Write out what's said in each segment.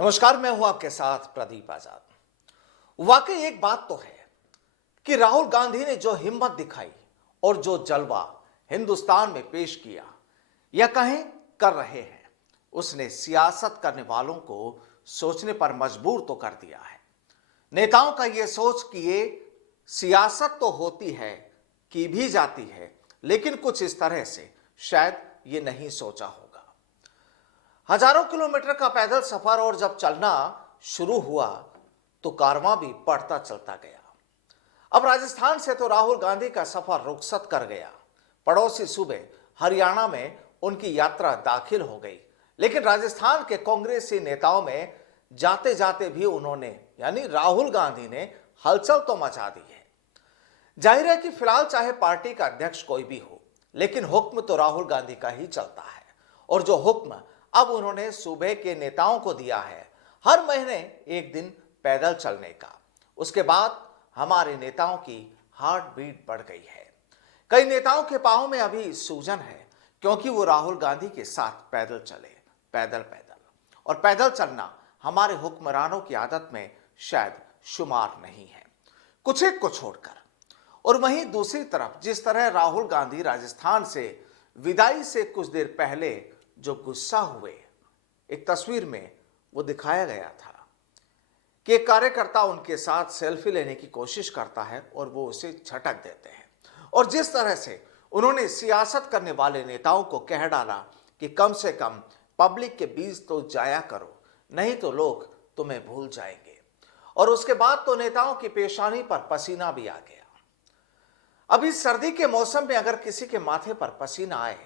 नमस्कार, मैं हूं आपके साथ प्रदीप आजाद। वाकई एक बात तो है कि राहुल गांधी ने जो हिम्मत दिखाई और जो जलवा हिंदुस्तान में पेश किया या कहें कर रहे हैं, उसने सियासत करने वालों को सोचने पर मजबूर तो कर दिया है। नेताओं का यह सोच कि ये सियासत तो होती है, की भी जाती है, लेकिन कुछ इस तरह से शायद ये नहीं सोचा होगा। हजारों किलोमीटर का पैदल सफर, और जब चलना शुरू हुआ तो कारवां भी बढ़ता चलता गया। अब राजस्थान से तो राहुल गांधी का सफर रुखसत कर गया। पड़ोसी सूबे हरियाणा में उनकी यात्रा दाखिल हो गई, लेकिन राजस्थान के कांग्रेसी नेताओं में जाते जाते भी उन्होंने यानी राहुल गांधी ने हलचल तो मचा दी है। जाहिर है कि फिलहाल चाहे पार्टी का अध्यक्ष कोई भी हो, लेकिन हुक्म तो राहुल गांधी का ही चलता है। और जो हुक्म अब उन्होंने सूबे के नेताओं को दिया है, हर महीने एक दिन पैदल चलने का, उसके बाद हमारे नेताओं की हार्ट बीट बढ़ गई है। कई नेताओं के पांव में अभी सूजन है, क्योंकि वो राहुल गांधी के साथ पैदल चले, पैदल और पैदल चलना हमारे हुक्मरानों की आदत में शायद शुमार नहीं है, कुछ एक को छोड़कर। और वहीं दूसरी तरफ जिस तरह राहुल गांधी राजस्थान से विदाई से कुछ देर पहले जो गुस्सा हुए, एक तस्वीर में वो दिखाया गया था कि एक कार्यकर्ता उनके साथ सेल्फी लेने की कोशिश करता है और वो उसे झटक देते हैं। और जिस तरह से उन्होंने सियासत करने वाले नेताओं को कह डाला कि कम से कम पब्लिक के बीच तो जाया करो, नहीं तो लोग तुम्हें भूल जाएंगे। और उसके बाद तो नेताओं की पेशानी पर पसीना भी आ गया। अब इस सर्दी के मौसम में अगर किसी के माथे पर पसीना आए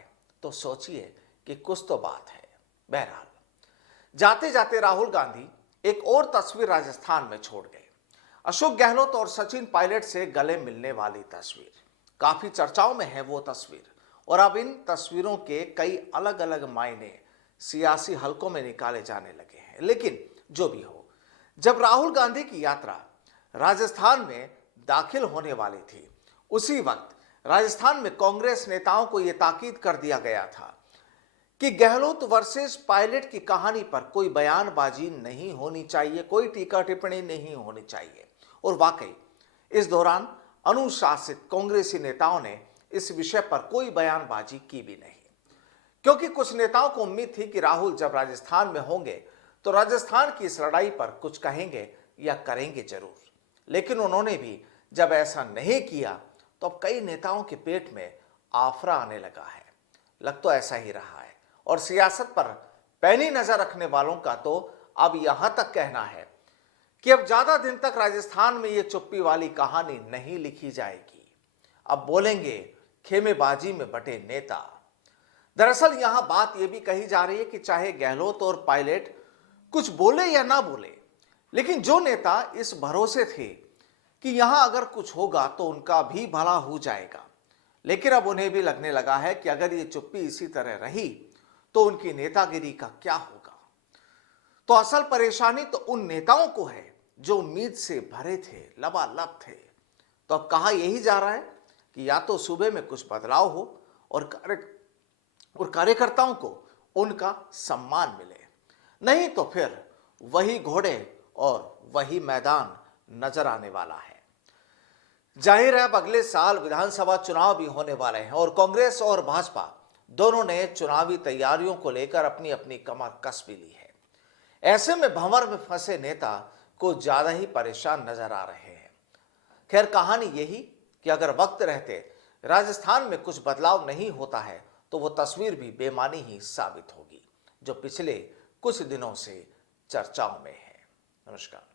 तो सोचिए कि कुछ तो बात है। बहरहाल जाते जाते राहुल गांधी एक और तस्वीर राजस्थान में छोड़ गए। अशोक गहलोत और सचिन पायलट से गले मिलने वाली तस्वीर काफी चर्चाओं में है वो तस्वीर। और अब इन तस्वीरों के कई अलग अलग मायने सियासी हलकों में निकाले जाने लगे हैं। लेकिन जो भी हो, जब राहुल गांधी की यात्रा राजस्थान में दाखिल होने वाली थी, उसी वक्त राजस्थान में कांग्रेस नेताओं को यह ताकीद कर दिया गया था कि गहलोत वर्सेस पायलट की कहानी पर कोई बयानबाजी नहीं होनी चाहिए, कोई टीका टिप्पणी नहीं होनी चाहिए। और वाकई इस दौरान अनुशासित कांग्रेसी नेताओं ने इस विषय पर कोई बयानबाजी की भी नहीं, क्योंकि कुछ नेताओं को उम्मीद थी कि राहुल जब राजस्थान में होंगे तो राजस्थान की इस लड़ाई पर कुछ कहेंगे या करेंगे जरूर। लेकिन उन्होंने भी जब ऐसा नहीं किया तो अब कई नेताओं के पेट में आफरा आने लगा है। लग तो ऐसा ही रहा है। और सियासत पर पैनी नजर रखने वालों का तो अब यहां तक कहना है कि अब ज्यादा दिन तक राजस्थान में ये चुप्पी वाली कहानी नहीं लिखी जाएगी। अब बोलेंगे खेमेबाजी में बटे नेता। दरअसल यहां बात यह भी कही जा रही है कि चाहे गहलोत और पायलट कुछ बोले या ना बोले, लेकिन जो नेता इस भरोसे थे कि यहां अगर कुछ होगा तो उनका भी भला हो जाएगा, लेकिन अब उन्हें भी लगने लगा है कि अगर ये चुप्पी इसी तरह रही तो उनकी नेतागिरी का क्या होगा। तो असल परेशानी तो उन नेताओं को है जो उम्मीद से भरे थे, लबालब थे। तो अब कहा यही जा रहा है कि या तो सूबे में कुछ बदलाव हो और कार्यकर्ताओं को उनका सम्मान मिले, नहीं तो फिर वही घोड़े और वही मैदान नजर आने वाला है। जाहिर है अब अगले साल विधानसभा चुनाव भी होने वाले हैं और कांग्रेस और भाजपा दोनों ने चुनावी तैयारियों को लेकर अपनी अपनी कमर कस भी ली है। ऐसे में भंवर में फंसे नेता को ज्यादा ही परेशान नजर आ रहे हैं। खैर, कहानी यही कि अगर वक्त रहते राजस्थान में कुछ बदलाव नहीं होता है तो वो तस्वीर भी बेमानी ही साबित होगी, जो पिछले कुछ दिनों से चर्चाओं में है। नमस्कार।